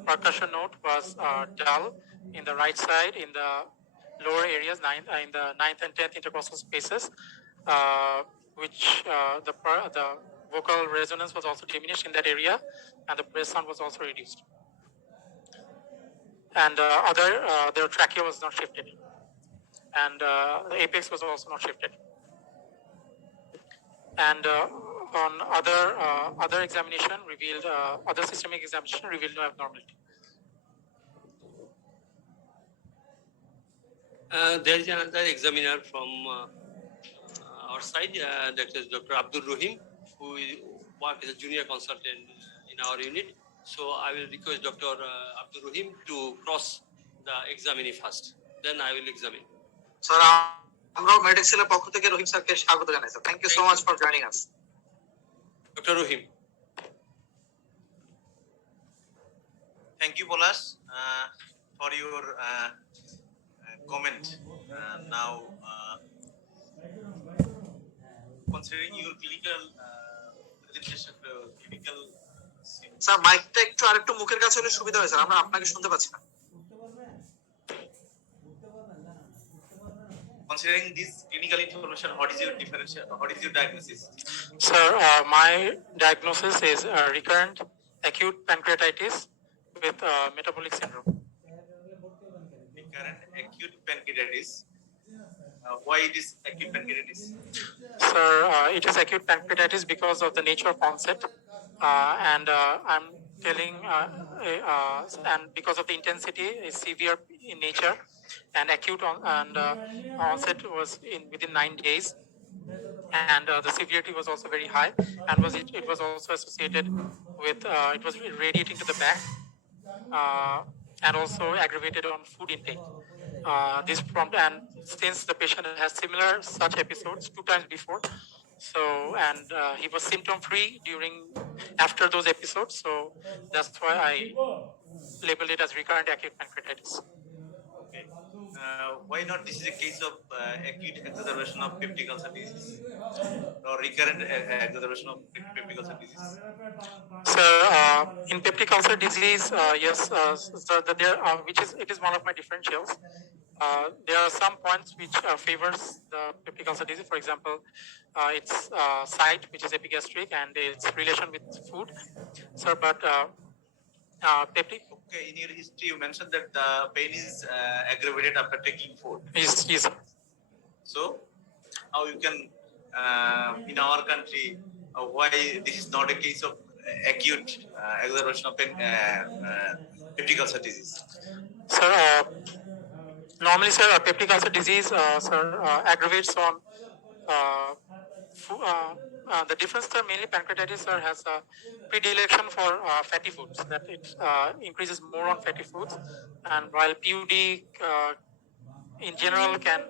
percussion note was dull in the right side, in the lower areas, in the 9th and 10th intercostal spaces, which the vocal resonance was also diminished in that area, and the breath sound was also reduced. And their trachea was not shifted, and the apex was also not shifted. And on other examination revealed, other systemic examination revealed no abnormality. There is another examiner from our side, that is Dr. Abdul Rahim, who works as a junior consultant in our unit. So I will request Dr. Abdul Rahim to cross the examine first. Then I will examine. Sir, আমরাও মেডিক সেলের পক্ষ থেকে রহিম স্যারকে স্বাগত জানাই sir. Thank you so much for joining us. Dr. Rahim. Thank you, Polas, for your comment. Now, considering your clinical presentation, clinical. Sir মাইকটা একটু আরেকটু মুখের কাছে হলে সুবিধা হয় স্যার, আমরা আপনাকে শুনতে পাচ্ছি না। Considering this clinical information, what is your differential? What is your diagnosis? Sir, my diagnosis is recurrent acute pancreatitis with metabolic syndrome. Recurrent acute pancreatitis. Why it is acute pancreatitis? Sir, it is acute pancreatitis because of the nature of onset, and I'm telling, and because of the intensity is severe in nature, and acute onset was within 9 days, and the severity was also very high, and it was also associated with it was radiating to the back, and also aggravated on food intake. This prompt, and since the patient has similar such episodes 2 times before, so and he was symptom free after those episodes, so that's why I labeled it as recurrent acute pancreatitis. Okay. Why not this is a case of acute exacerbation of peptic ulcer disease or recurrent exacerbation of peptic ulcer disease? So in peptic ulcer disease, yes, so it is one of my differentials. There are some points which favors the peptic ulcer disease. For example, its site, which is epigastric, and its relation with food. So, but peptic. Okay, in your history, you mentioned that the pain is aggravated after taking food. Yes. So, how you can, in our country, why this is not a case of acute exacerbation of peptic ulcer disease? Sir, normally, sir, peptic ulcer disease, aggravates on the difference, sir, mainly pancreatitis, sir, has a predilection for fatty foods, that it increases more on fatty foods, and while PUD in general can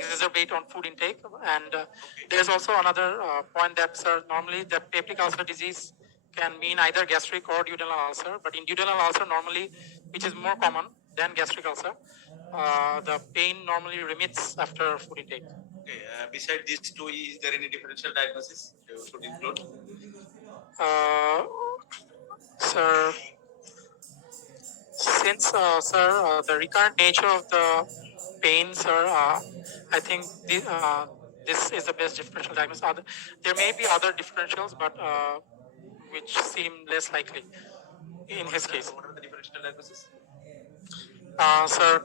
exacerbate on food intake. And there's also another point that, sir, normally the peptic ulcer disease can mean either gastric or duodenal ulcer, but in duodenal ulcer normally, which is more common than gastric ulcer, the pain normally remits after food intake. Okay. Beside these two, is there any differential diagnosis you should include? Sir, since the recurrent nature of the pain, sir, I think this is the best differential diagnosis. There may be other differentials, but which seem less likely in his case. What are the differential diagnosis? Sir,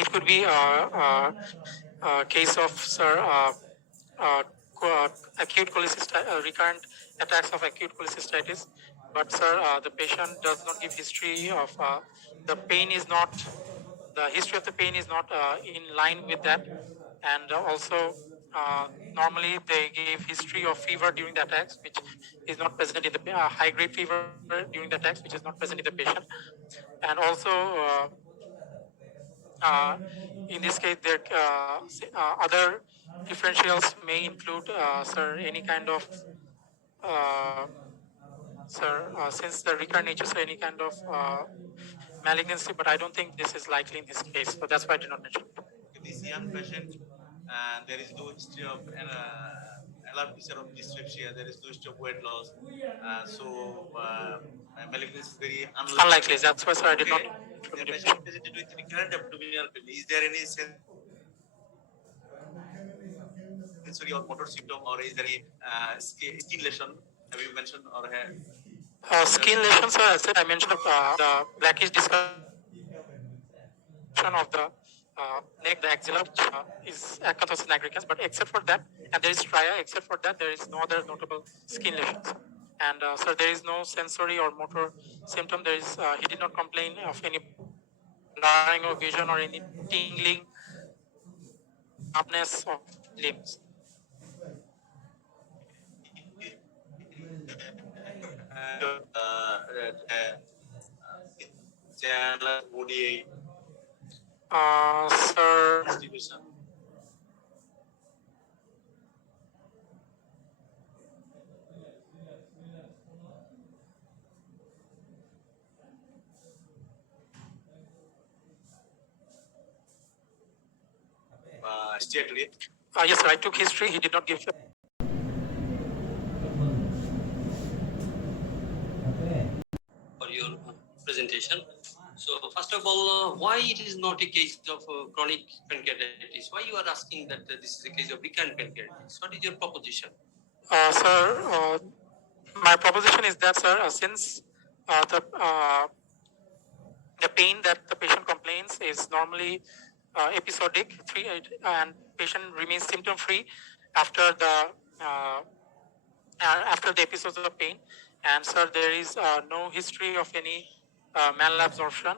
it could be a case of, sir, uh, acute cholecystitis, recurrent attacks of acute cholecystitis. But sir, the patient does not give history of the pain is not, the history of the pain is not in line with that. And also, normally they give history of fever during the attacks, which is not present in the high grade fever during the attacks, which is not present in the patient. And also, in this case, there other differentials may include, sir, any kind of, sir, since the recurrent nature, so any kind of malignancy, but I don't think this is likely in his case, so that's why I did not mention it. This young patient, there is no history of alarm feature of dyslipsia, there is no history of weight loss. Malignancy is very Unlikely, that's why, sir, I did not. The patient presented with recurrent abdominal pain. Is there any sensory or motor symptom, or is there any skin lesion? Have you mentioned or have? Skin lesions, sir, as I mentioned, the blackish discoloration of the neck, the axilla, which is acanthosis nigricans, but except for that, and there is stria, except for that, there is no other notable skin lesions. And sir, there is no sensory or motor symptom. There is, he did not complain of any blurring of vision or any tingling, numbness of limbs. Body Sir, distribution. Steatory. yes, sir, I took history. He did not give. For your presentation. So first of all, why it is not a case of chronic pancreatitis? Why you are asking that this is a case of recurrent pancreatitis? What is your proposition? Sir, my proposition is that, sir, since the pain that the patient complains is normally episodic, and patient remains symptom-free after the episodes of pain, and sir, there is no history of any malabsorption,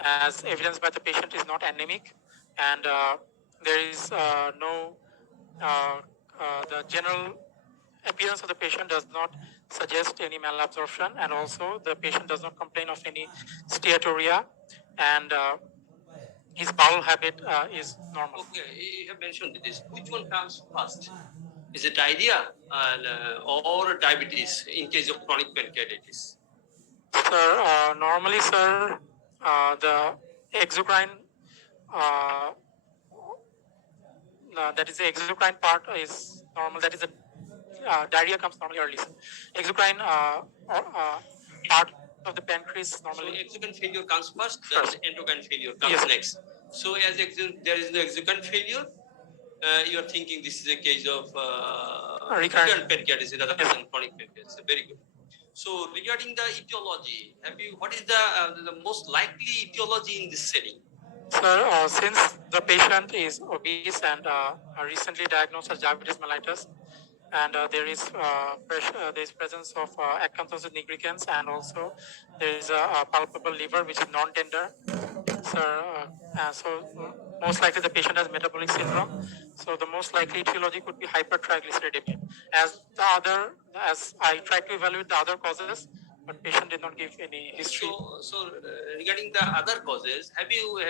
as evidenced by the patient is not anemic, and there is no the general appearance of the patient does not suggest any malabsorption, and also the patient does not complain of any steatoria, and his bowel habit is normal. Okay, you have mentioned this. Which one comes first? Is it diarrhea or diabetes in case of chronic pancreatitis? Sir, normally, sir, the exocrine, that is the exocrine part is normal. That is the diarrhea comes normally early. Exocrine part of the pancreas normally. So exocrine failure comes first, then endocrine failure comes next. So as there is no exocrine failure, you are thinking this is a case of recurrent pancreatitis rather than chronic pancreatitis. Very good. So regarding the etiology, what is the most likely etiology in this setting? Sir, since the patient is obese and recently diagnosed as diabetes mellitus, and there is presence of acanthosis nigricans, and also there is a palpable liver which is non-tender. Sir, so most likely the patient has metabolic syndrome. So the most likely etiology could be hypertriglyceridemia. As I tried to evaluate the other causes, but patient did not give any history. So regarding the other causes, have you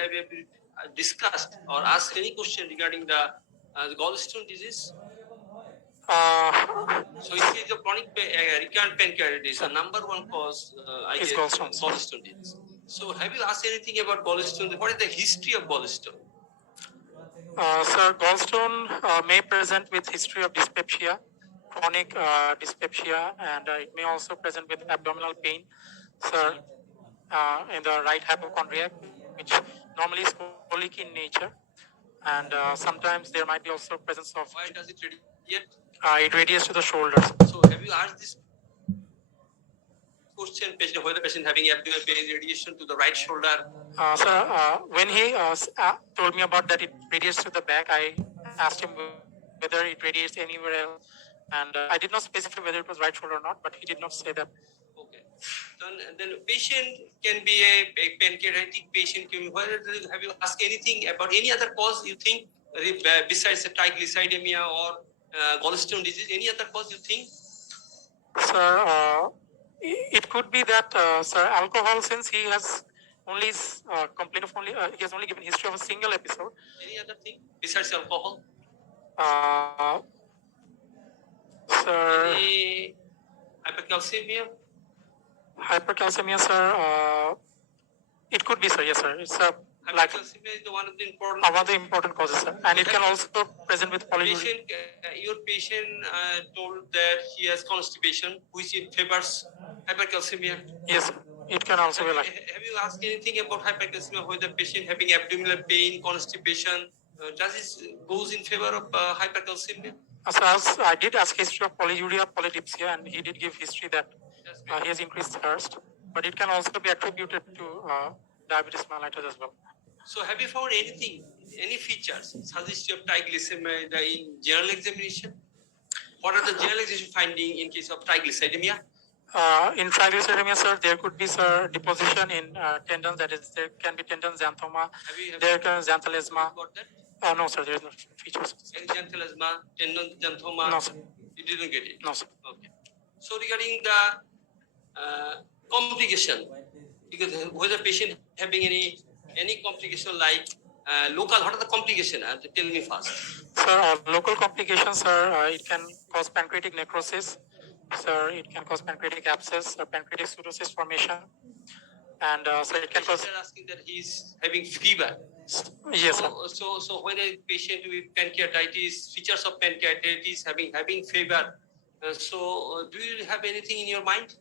discussed or asked any question regarding the gallstone disease? So in case of chronic recurrent pancreatitis, the number one cause, I Is guess, gallstones. gallstone disease. So have you asked anything about gallstone? What is the history of gallstone? Sir, gallstone may present with history of dyspepsia, chronic dyspepsia, and it may also present with abdominal pain, sir, in the right hypochondriac, which normally is colic in nature. And sometimes there might be also presence of, Why does it radiate? it radiates to the shoulders. So have you asked this question, patient, whether patient having abdominal pain, radiation to the right shoulder? Sir, when he told me about that it radiates to the back, I asked him whether it radiates anywhere else. And I did not specify whether it was right shoulder or not, but he did not say that. Okay. Then patient can be a pancreatic patient. Whether have you asked anything about any other cause you think besides the triglyceridemia or gallstone disease? Any other cause you think? Sir, it could be that, sir, alcohol, since he has only complained of only, he has only given history of a single episode. Any other thing besides alcohol? Uh, Sir, Any hypercalcemia? Hypercalcemia, sir. It could be, sir. Yes, sir. It's like Hypercalcemia is one of the important. one of the important causes, sir. And it can also present with polyuria. Patient, your patient told that he has constipation, which it favors hypercalcemia. Yes, sir. It can also be like. Have you asked anything about hypercalcemia? Whether patient having abdominal pain, constipation, does this goes in favor of hypercalcemia? So I did ask history of polyuria, polydipsia, and he did give history that he has increased thirst, but it can also be attributed to diabetes mellitus as well. So have you found anything, any features suggestive of triglyceridemia in general examination? What are the general examination finding in case of triglyceridemia? In triglyceridemia, sir, there could be, sir, deposition in tendons. That is, there can be tendon xanthoma. There can be xanthelasma. Got that? No, sir, there is no features. Xanthelasma, tendon xanthoma. No, sir. You didn't get it. No, sir. Okay. So regarding the complication, because whether patient having any complication like local, what are the complication? Tell me first. Sir, local complications, sir, it can cause pancreatic necrosis. Sir, it can cause pancreatic abscess or pancreatic pseudocyst formation. And so it can cause. They're asking that he's having fever. Yes, sir. So when a patient with pancreatitis, features of pancreatitis, having fever, do you have anything in your mind?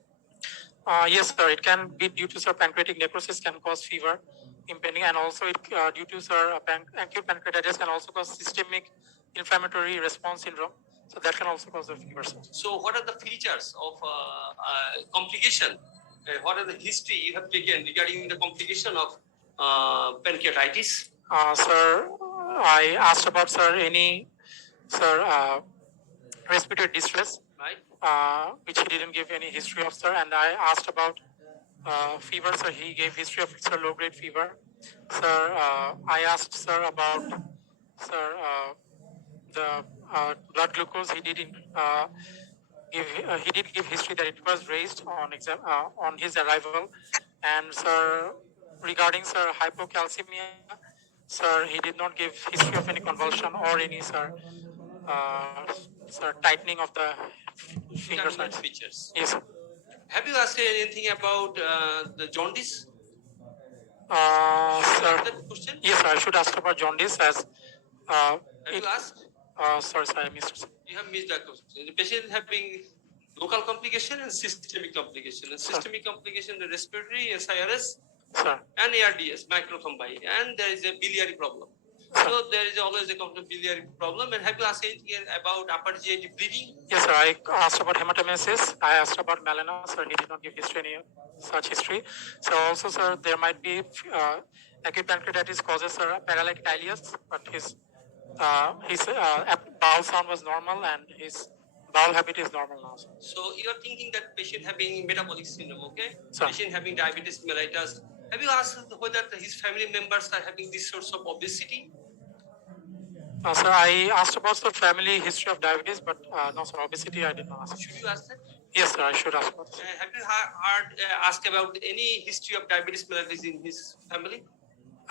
Yes, sir. It can be due to, sir, pancreatic necrosis can cause fever, impending, and also it due to, sir, acute pancreatitis can also cause systemic inflammatory response syndrome. So that can also cause the fever, sir. So what are the features of complication? What are the history you have taken regarding the complication of pancreatitis? Sir, I asked about, sir, any, sir, respiratory distress, Right. Which he didn't give any history of, sir. And I asked about fever, sir. He gave history of, sir, low-grade fever. Sir, I asked, sir, about, sir, the blood glucose. He did give history that it was raised on his arrival. And, sir, regarding, sir, hypocalcemia, sir, he did not give history of any convulsion or any, sir, tightening of the fingers. Features. Yes, sir. Have you asked anything about the jaundice? Sir, That question? yes, sir, I should ask about jaundice as. Have you asked? Sorry, sir, I missed it. You have missed that question. The patient having local complication and systemic complication. And systemic complication, the respiratory, SIRS, Sir, and ARDS, microthrombi, and there is a biliary problem. So there is always a biliary problem. And have you asked anything about upper GI bleeding? yes, sir, I asked about hematemesis. I asked about melena. Sir, he did not give history, any such history. So also, sir, there might be acute pancreatitis causes, sir, paralytic ileus, but his bowel sound was normal and his bowel habit is normal now, sir. So you are thinking that patient having metabolic syndrome, okay? Sir. Patient having diabetes mellitus. Have you asked whether his family members are having this sorts of obesity? Sir, I asked about, sir, family history of diabetes, but no, sir, obesity I did not ask. Should you ask that? Yes, sir, I should ask about this. Have you asked about any history of diabetes mellitus in his family?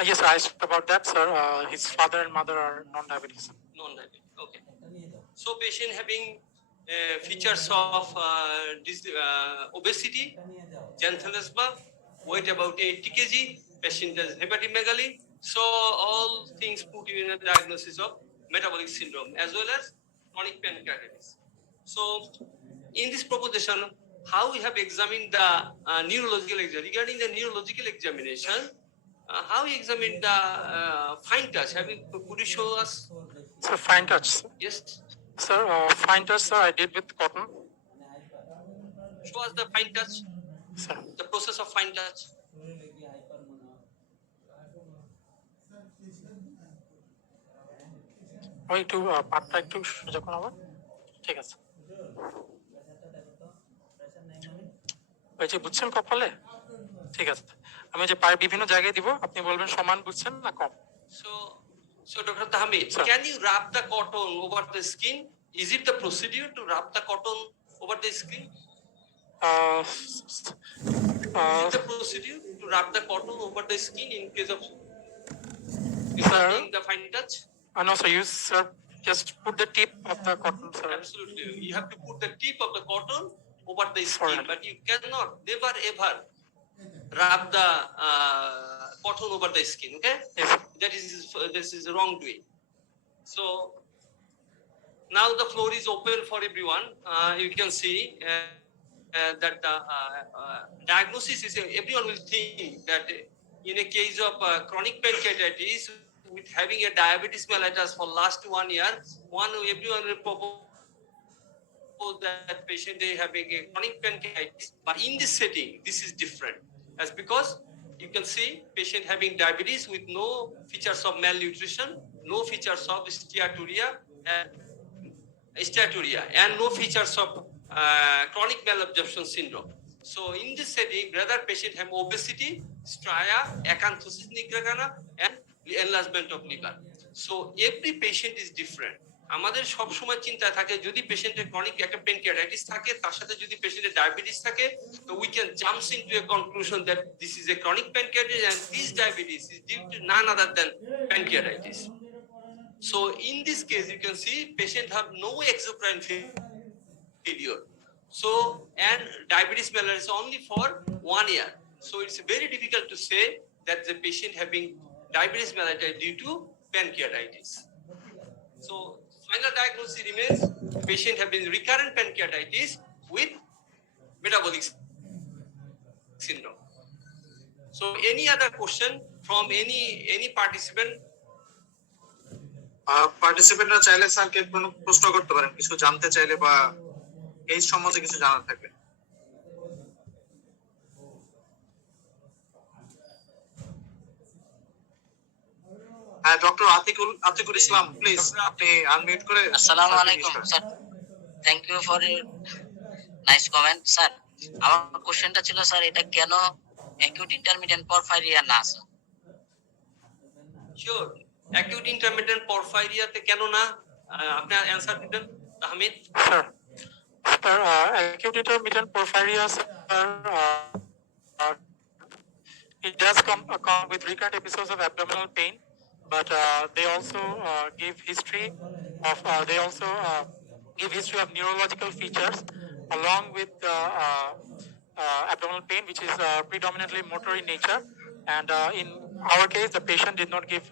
Yes, sir, I asked about that, sir. His father and mother are non-diabetes. Non-diabetic. Okay. So patient having features of obesity, xanthelasma, weight about 80 kg, patient has hepatomegaly. So all things put you in a diagnosis of metabolic syndrome as well as chronic pancreatitis. So in this proposition, how we have examined the neurological regarding the neurological examination, how we examined the fine touch. Could you show us? So fine touch. Yes. Sir, fine touch, sir, I did with cotton. Show us the fine touch. Sir. The process of fine touch. ওই একটু পাটটা একটু সোজা করাবো। ঠিক আছে। ওই যে বুঝছেন কপালে? ঠিক আছে। আমি যে পায়ের বিভিন্ন জায়গায় দিব, আপনি বলবেন সমান বুঝছেন না কম। So Dr. Tahmid, can you wrap the cotton over the skin? Is it the procedure to wrap the cotton over the skin? Is it the procedure to wrap the cotton over the skin in case of the fine touch? No, sir. You, sir, just put the tip of the cotton, sir. Absolutely. You have to put the tip of the cotton over the skin, but you cannot, never ever wrap the cotton over the skin. Okay? Yes. This is the wrong way. So now the floor is open for everyone. You can see that the diagnosis is everyone will think that in a case of chronic pancreatitis with having a diabetes mellitus for last 1 year, everyone will propose that patient they having a chronic pancreatitis. But in this setting, this is different. As because you can see patient having diabetes with no features of malnutrition, no features of steatorrhea and no features of chronic malabsorption syndrome. So in this setting, rather patient have obesity, stria, acanthosis nigricana, and enlargement of liver. So every patient is different. আমাদের সব সময় চিন্তা থাকে যদি পেশেন্টের ক্রনিক একটা প্যানক্রিয়াটাইটিস থাকে তার সাথে যদি পেশেন্টের ডায়াবেটিস থাকে তো we can jump into a conclusion that this is a chronic pancreatitis and this diabetes is due to none other than pancreatitis. So in this case you can see patient have no exocrine failure. So and diabetes mellitus only for 1 year. So it's very difficult to say that the patient having diabetes mellitus due to pancreatitis. So final diagnosis remains patient having recurrent pancreatitis with metabolic syndrome. So any other question from any participant? পার্টিসিপেন্টরা চাইলে স্যারকে কোনো প্রশ্ন করতে পারেন, কিছু জানতে চাইলে বা এই সম্বন্ধে কিছু জানার থাকলে। হ্যাঁ, ডক্টর আতিকুল ইসলাম, প্লিজ আপনি আনমিউট করে। আসসালামু আলাইকুম sir, thank you for your nice comment. Sir আমার কোশ্চেনটা ছিল স্যার এটা কেন অ্যাকিউট ইন্টারমিটেন্ট পরফাইরিয়া না sir? Sure, acute intermittent porphyria তে কেন না আপনি অ্যানসার দিবেন Tahmid sir? Sir, acute intermittent porphyria, sir, it does come with recurrent episodes of abdominal pain, but they also give history of neurological features along with abdominal pain, which is predominantly motor in nature. And in our case, the patient did not give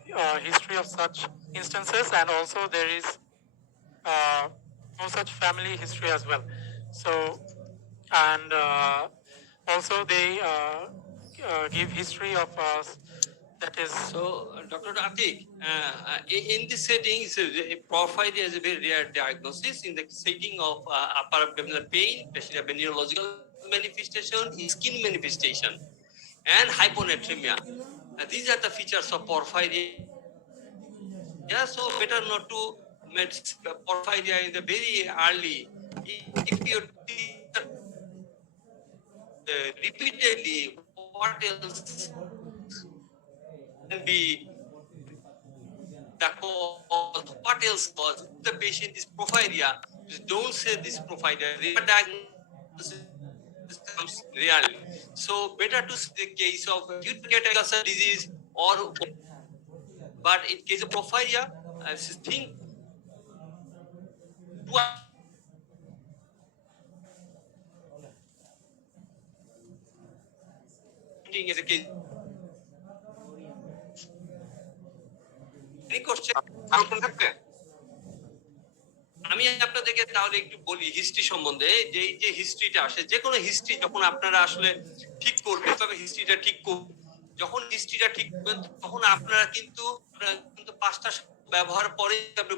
history of such instances, and also there is no such family history as well. So, and also they give history of that is. So, Dr. Atik, in this setting, porphyria is a very rare diagnosis. In the setting of upper abdominal pain, patient have a neurological manifestation, skin manifestation, and hyponatremia. These are the features of porphyria. Yeah, so better not to porphyria in the very early. If you repeatedly, what else can be the cause? What else was the patient is porphyria? Don't say this porphyria. The diagnosis comes rarely. So better to see the case of acute pancreatitis disease or, but in case of porphyria, I think is a case. আরো কোন থাকবে? আমি আপনাদেরকে তাহলে একটু বলি হিস্ট্রি সম্বন্ধে, যে এই যে হিস্ট্রিটা আসে, যে কোনো হিস্ট্রি যখন আপনারা আসলে ঠিক করবেন তখন হিস্ট্রিটা ঠিক করবেন। যখন হিস্ট্রিটা ঠিক করবেন তখন আপনারা কিন্তু 5টা ব্যবহার পরে আপনি